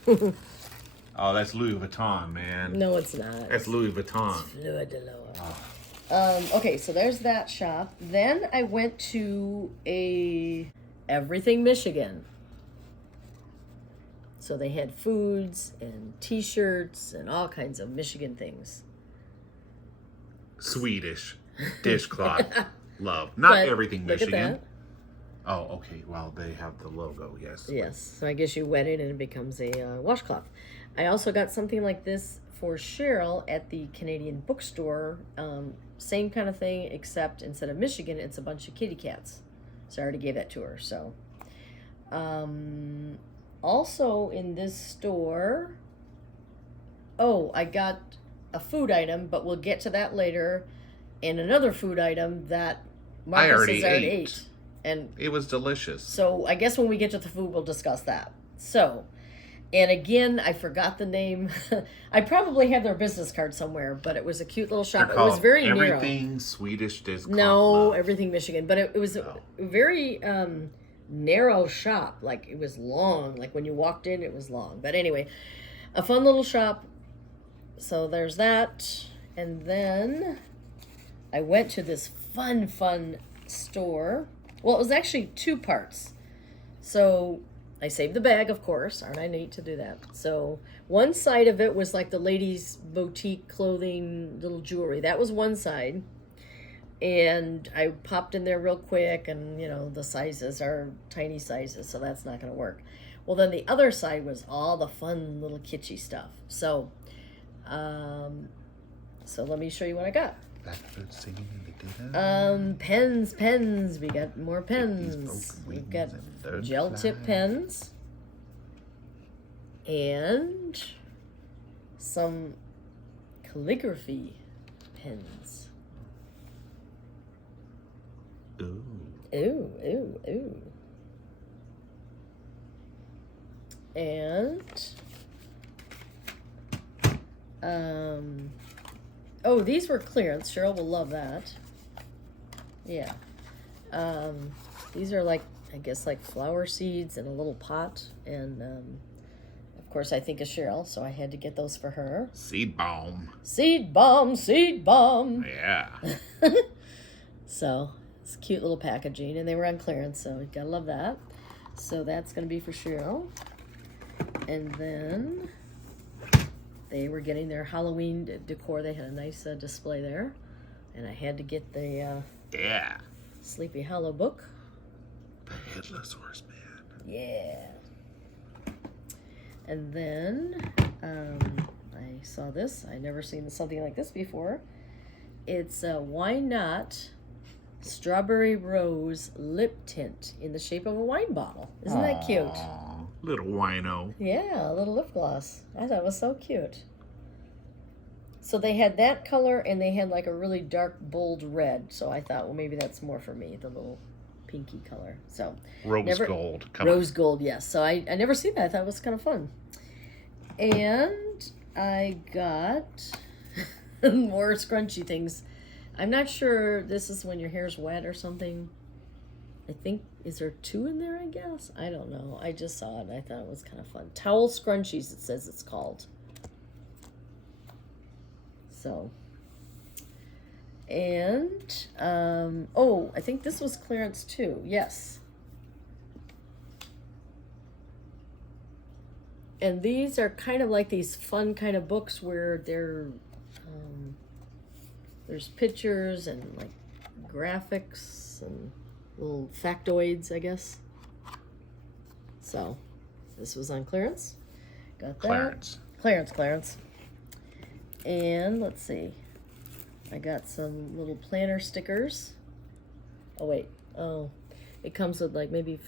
Oh, that's Louis Vuitton, man. No, it's not. That's Louis Vuitton. Fleur de lis. Okay, so there's that shop. Then I went to a Everything Michigan. So they had foods and T-shirts and all kinds of Michigan things. Swedish dishcloth. Love. Not But everything look at Michigan. that. Oh, okay. Well, they have the logo, yes. Yes, so I guess you wet it and it becomes a washcloth. I also got something like this for Cheryl at the Canadian bookstore. Same kind of thing, except instead of Michigan, it's a bunch of kitty cats. So I already gave that to her. So, also in this store, I got a food item, but we'll get to that later. And another food item that Marcus already has already ate. ate. And It was delicious. so I guess when we get to the food, we'll discuss that. So, and again, I forgot the name. I probably have their business card somewhere, but it was a cute little shop. They're It was called very narrow. Everything Swedish Dishcloth. No, Love. Everything Michigan, but it was a very narrow shop. Like it was long. Like when you walked in, it was long. But anyway, a fun little shop. So there's that, and then I went to this fun store. Well, it was actually two parts. So I saved the bag, of course. Aren't I neat to do that? So one side of it was like the ladies' boutique clothing, little jewelry. That was one side. And I popped in there real quick, and the sizes are tiny sizes, so that's not going to work. Well, then the other side was all the fun little kitschy stuff. So let me show you what I got. Blackbird singing in the daytime. Pens. We got more pens. We've got gel tip pens and some calligraphy pens. Ooh. Ooh. And these were clearance. Cheryl will love that. Yeah. These are like, I guess, like flower seeds in a little pot, and of course I think of Cheryl, so I had to get those for her. Seed bomb. Seed bomb. Yeah. So it's cute little packaging, and they were on clearance, so you gotta love that. So that's gonna be for Cheryl. And then they were getting their Halloween decor. They had a nice display there, and I had to get the Sleepy Hollow book. The Headless Horseman. Yeah. And then I saw this. I never seen something like this before. It's Why Not Strawberry Rose Lip Tint in the shape of a wine bottle. Isn't that cute? Little wino. Yeah, a little lip gloss. I thought it was so cute. So they had that color, and they had like a really dark, bold red. So I thought, well, maybe that's more for me, the little pinky color. So Rose gold. Rose gold, yes. So I never seen that. I thought it was kind of fun. And I got more scrunchy things. I'm not sure this is when your hair's wet or something. I think, is there 2 in there, I guess? I don't know. I just saw it and I thought it was kind of fun. Towel scrunchies, it says it's called. So. And, I think this was clearance too. Yes. And these are kind of like these fun kind of books where there's pictures and like graphics and little factoids, I guess. So this was on clearance. Got that. Clearance. And let's see. I got some little planner stickers. Oh, wait. Oh, it comes with like maybe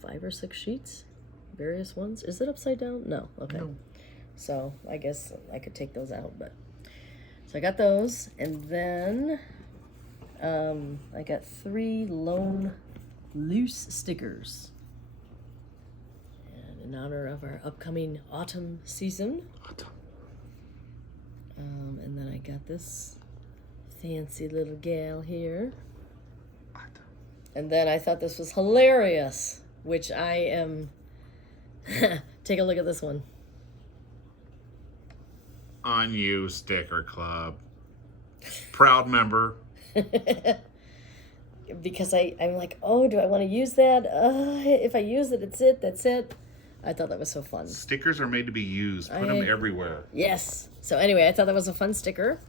5 or 6 sheets. Various ones. Is it upside down? No. Okay. No. So I guess I could take those out, but so I got those, and then I got 3 Lone Loose stickers, and in honor of our upcoming autumn season. And then I got this fancy little gal here, and then I thought this was hilarious, which I am. Take a look at this one. On You Sticker Club. Proud member. Because I'm like, oh, do I want to use that? If I use it, that's it. I thought that was so fun. Stickers are made to be used. Put them everywhere. Yes. So anyway, I thought that was a fun sticker.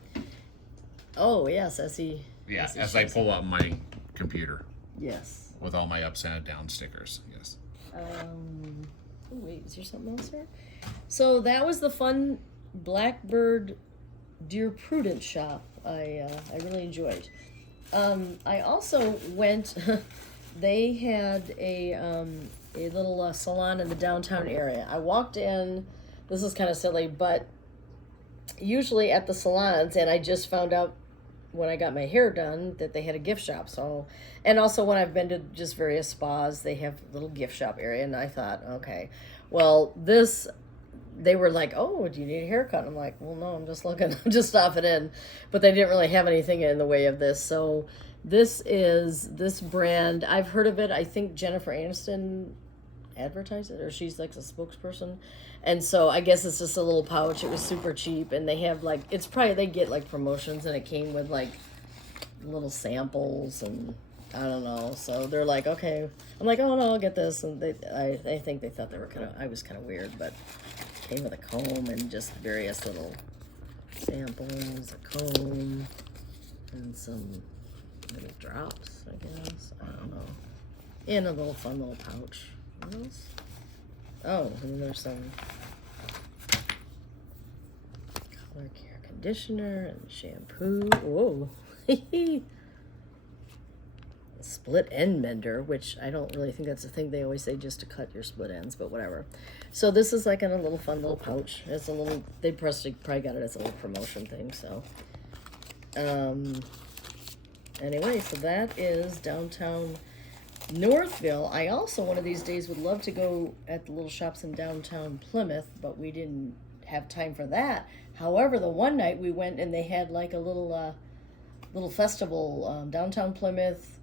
Oh, yes, as I pull up my computer. Yes. With all my upside down stickers. Yes. Oh, wait, is there something else there? So that was the fun Blackbird Dear Prudence shop. I really enjoyed. I also went. They had a little salon in the downtown area. I walked in. This is kind of silly, but usually at the salons, and I just found out when I got my hair done that they had a gift shop. So, and also when I've been to just various spas, they have a little gift shop area, and I thought, okay, well, they were like, oh, do you need a haircut? I'm like, well, no, I'm just looking, I'm just stopping in. But they didn't really have anything in the way of this. So this is this brand. I've heard of it. I think Jennifer Aniston advertised it, or she's like a spokesperson. And so I guess it's just a little pouch. It was super cheap, and they have like, it's probably, they get like promotions, and it came with like little samples, and I don't know. So they're like, okay. I'm like, oh no, I'll get this. And I think they thought I was kind of weird, but it came with a comb and just various little samples, a comb, and some Little drops, I guess. I don't know. In a little fun little pouch. What else? Oh, and there's some color care conditioner and shampoo. Whoa. Split end mender, which I don't really think that's a thing they always say, just to cut your split ends, but whatever. So this is like in a little fun little pouch. It's a little, they probably got it as a little promotion thing. So anyway, so that is downtown Northville. I also one of these days would love to go at the little shops in downtown Plymouth, but we didn't have time for that. However, the one night we went and they had like a little festival downtown Plymouth,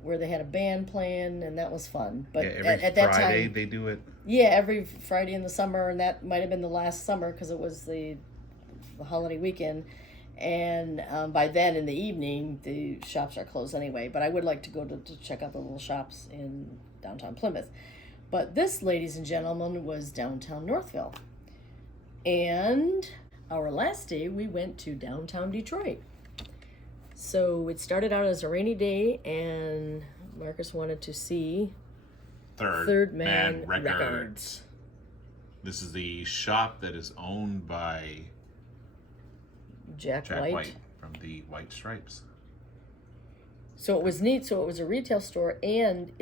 where they had a band playing, and that was fun. But Yeah, every at that Friday time, they do it. yeah, every Friday in the summer, and that might have been the last summer because it was the holiday weekend. And by then in the evening, the shops are closed anyway. But I would like to go to check out the little shops in downtown Plymouth. But this, ladies and gentlemen, was downtown Northville. And our last day, we went to downtown Detroit. So it started out as a rainy day, and Marcus wanted to see Third Man Records. This is the shop that is owned by Jack White White. from the White Stripes. So it was neat. So it was a retail store, and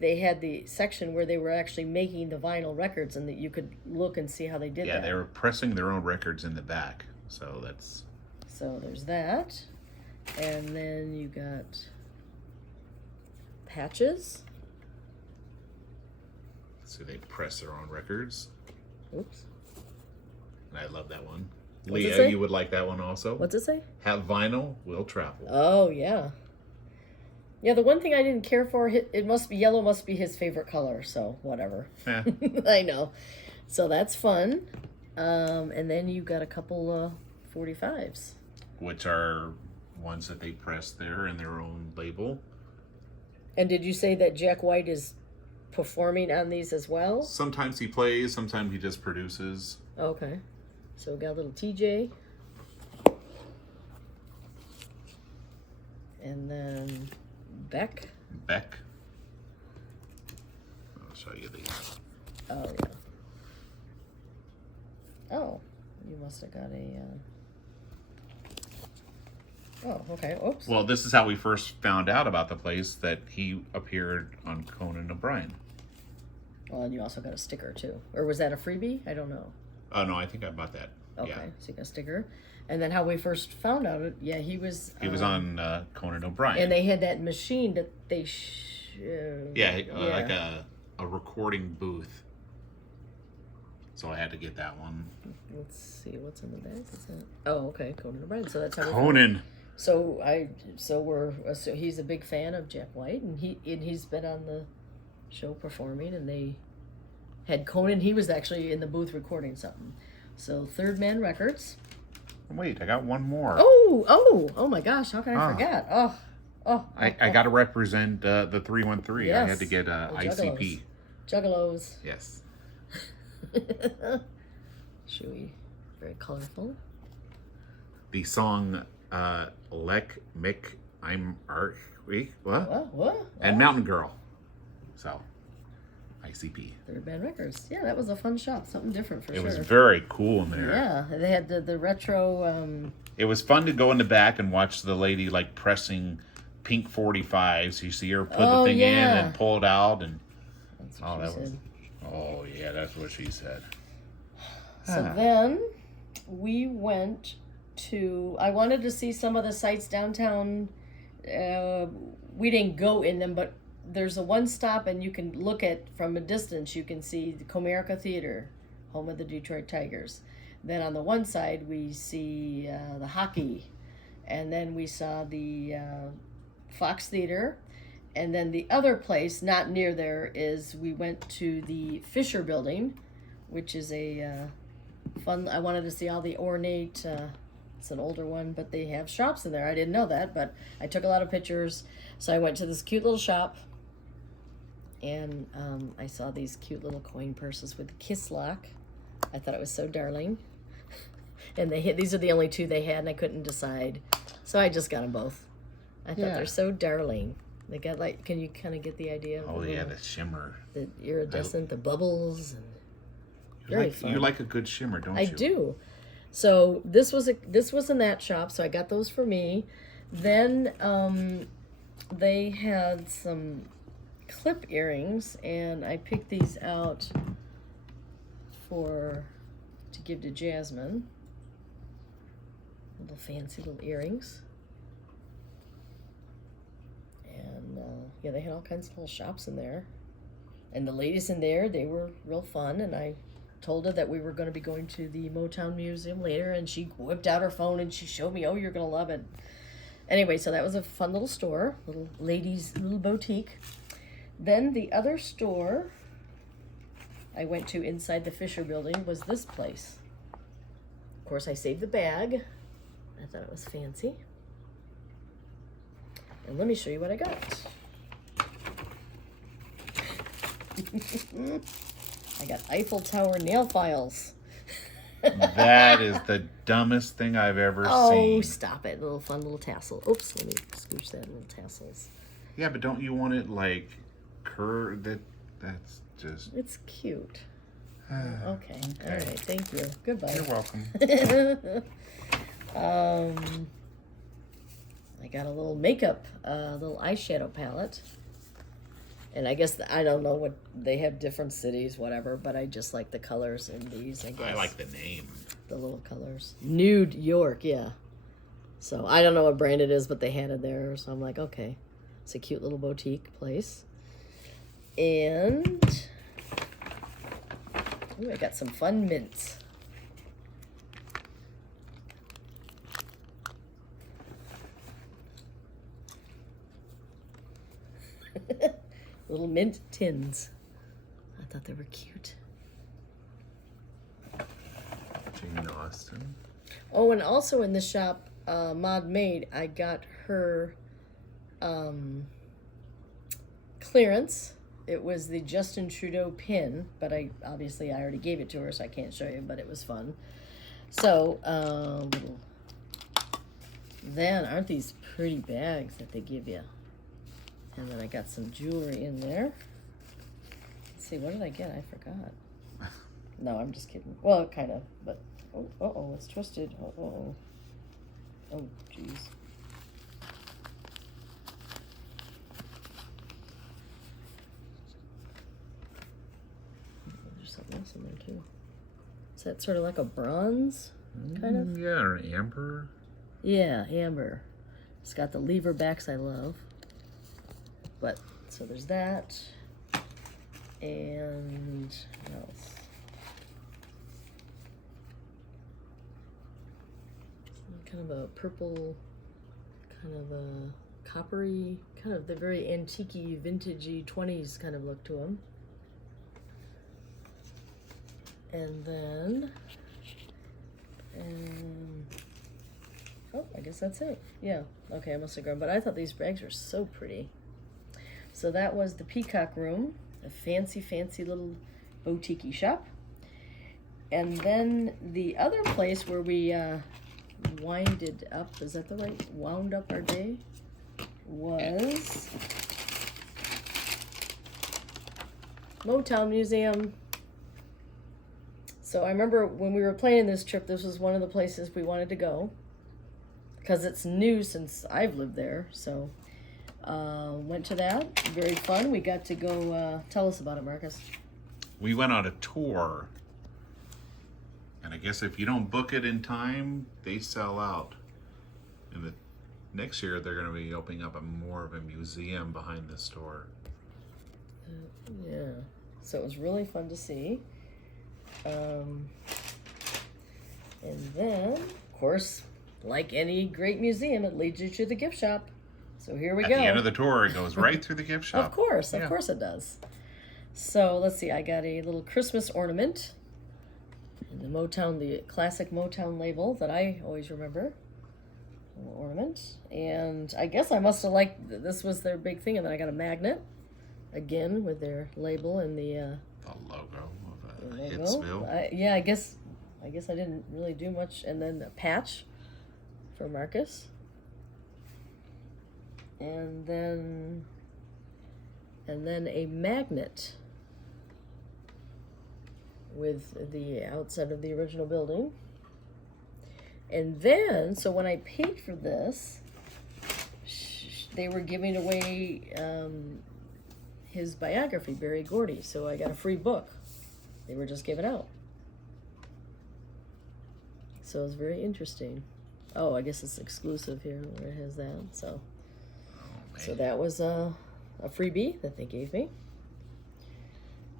they had the section where they were actually making the vinyl records, and that you could look and see how they did that. Yeah, they were pressing their own records in the back. So that's... So there's that. And then you got patches. So they press their own records. Oops. And I love that one. What's it Leah, say? you would like that one also? What's it say? Have vinyl, will travel. Oh, yeah. Yeah, the one thing I didn't care for, it must be yellow, must be his favorite color, so whatever. Yeah. I know. So that's fun. And then you got a couple 45s. Which are ones that they press there in their own label. And did you say that Jack White is performing on these as well? Sometimes he plays, sometimes he just produces. Okay. So we got a little TJ. And then Beck. Beck. I'll show you these. Oh, yeah. Oh, you must have got a... Oh, okay. Oops. Well, this is how we first found out about the place, that he appeared on Conan O'Brien. Well, and you also got a sticker, too. Or was that a freebie? I don't know. Oh, no, I think I bought that. Okay, Yeah. so you got a sticker. And then how we first found out, yeah, he was... He was on Conan O'Brien. And they had that machine that they... Like a recording booth. So I had to get that one. Let's see, what's in the bag? Is that... Oh, okay, Conan O'Brien. So that's how we found Conan. So he's a big fan of Jack White, and he's been on the show performing, and they had Conan. He was actually in the booth recording something. So Third Man Records. Wait, I got one more. Oh my gosh! How can I forget? I got to represent the 313. Yes, I had to get ICP. Juggalos. Yes. Chewy, very colorful. The song Lek Mick I'm Arch. Wait, what? What? And Mountain Girl. So, ICP. Third Man Records. Yeah, that was a fun shop. Something different for sure. It was very cool in there. Yeah, they had the retro. It was fun to go in the back and watch the lady like pressing pink 45s. You see her put the thing in and pull it out, and That's what she said. oh yeah, that's what she said. So then we went to. I wanted to see some of the sites downtown. We didn't go in them, but there's a one stop, and you can look at from a distance. You can see the Comerica Theater, home of the Detroit Tigers. Then on the one side we see the hockey, and then we saw the Fox Theater, and then the other place not near there is we went to the Fisher Building, which is a fun. I wanted to see all the ornate. It's an older one, but they have shops in there. I didn't know that, but I took a lot of pictures. So I went to this cute little shop, and I saw these cute little coin purses with a kiss lock. I thought it was so darling. And these are the only two they had, and I couldn't decide. So I just got them both. I thought Yeah. they're so darling. They got like, can you kind of get the idea? Of Oh yeah, the shimmer. the iridescent, the bubbles, and You very like, fun. you like a good shimmer, don't I you? do. So this was in that shop, so I got those for me. Then they had some clip earrings, and I picked these out to give to Jasmine. Little fancy little earrings. And yeah, they had all kinds of little shops in there. And the ladies in there, they were real fun, and I told her that we were going to be going to the Motown Museum later, and she whipped out her phone and she showed me, oh, you're going to love it. Anyway, so that was a fun little store, little boutique. Then the other store I went to inside the Fisher building was this place. Of course, I saved the bag. I thought it was fancy. And let me show you what I got. I got Eiffel Tower nail files. That is the dumbest thing I've ever seen. Oh, stop it. Little fun little tassel. Oops, let me scooch that, little tassels. Yeah, but don't you want it like curved? That's just... It's cute. Okay. All right. Thank you. Goodbye. You're welcome. I got a little makeup, little eyeshadow palette. And I guess, I don't know what, they have different cities, whatever, but I just like the colors in these, I guess. I like the name. The little colors. Nude York, yeah. So I don't know what brand it is, but they had it there. So I'm like, okay. It's a cute little boutique place. And ooh, I got some fun mints. Little mint tins. I thought they were cute. Jane Austen. Oh, and also in the shop, Maud Maid, I got her clearance. It was the Justin Trudeau pin, but I already gave it to her, so I can't show you, but it was fun. So, then aren't these pretty bags that they give you? And then I got some jewelry in there. Let's see, what did I get? I forgot. No, I'm just kidding. Well, kind of, but oh, it's twisted. Oh, jeez. There's something else in there too. Is that sort of like a bronze, kind of? Yeah, or amber. Yeah, amber. It's got the lever backs I love. But, so there's that. And what else? Kind of a purple, kind of a coppery, kind of the very antique-y, vintagey 20s kind of look to them. And then, oh, I guess that's it. Yeah, okay, I must have gone. But I thought these bags were so pretty. So that was the Peacock Room, a fancy, fancy little boutique-y shop. And then the other place where we winded up, is that the right, wound up our day, was Motown Museum. So I remember when we were planning this trip, this was one of the places we wanted to go because it's new since I've lived there. So went to that. Very fun. We got to go, tell us about it, Marcus. We went on a tour. And I guess if you don't book it in time, they sell out. And the next year, they're going to be opening up more of a museum behind the store. Yeah. So it was really fun to see. And then, of course, like any great museum, it leads you to the gift shop. So here we go. At the end of the tour, it goes right through the gift shop. Of course it does. So let's see, I got a little Christmas ornament. And the Motown, the classic Motown label that I always remember. A little ornament. And I guess I must have liked, this was their big thing. And then I got a magnet, again, with their label and the logo of logo. Hitsville. I guess I didn't really do much. And then a patch for Marcus. and then a magnet with the outside of the original building. And then, so when I paid for this, they were giving away his biography, Berry Gordy. So I got a free book. They were just giving out. So it was very interesting. Oh, I guess it's exclusive here where it has that. So, so that was a freebie that they gave me.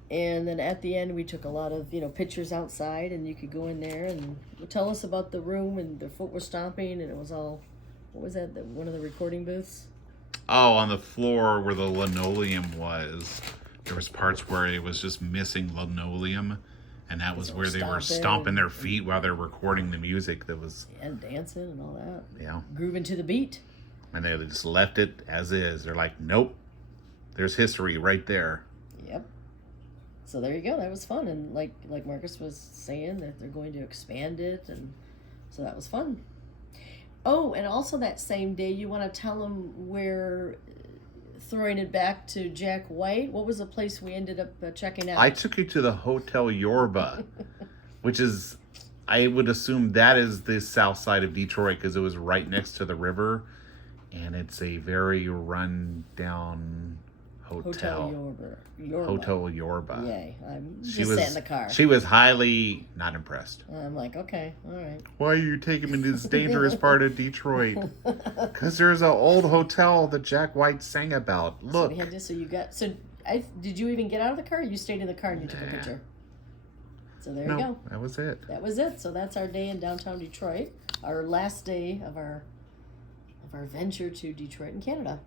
And then at the end, we took a lot of, pictures outside, and you could go in there and tell us about the room, and the foot was stomping, and it was all, what was that, one of the recording booths? Oh, on the floor where the linoleum was, there was parts where it was just missing linoleum, and that was where they were stomping their feet while they're recording the music that was... And dancing and all that. Yeah. Grooving to the beat. And they just left it as is. They're like, nope, there's history right there. Yep. So there you go. That was fun. And like Marcus was saying, that they're going to expand it. And so that was fun. Oh, and also that same day, you want to tell them where, throwing it back to Jack White, what was the place we ended up checking out? I took you to the Hotel Yorba, which is, I would assume that is the south side of Detroit because it was right next to the river. And it's a very run-down hotel. Hotel Yorba. Yay. I'm just sat in the car. She was highly not impressed. I'm like, okay, all right. Why are you taking me to this dangerous part of Detroit? Because there's an old hotel that Jack White sang about. Look. So we had this. Did you even get out of the car? Or you stayed in the car and you took a picture. So there you go. That was it. That was it. So that's our day in downtown Detroit. Our last day of our venture to Detroit and Canada.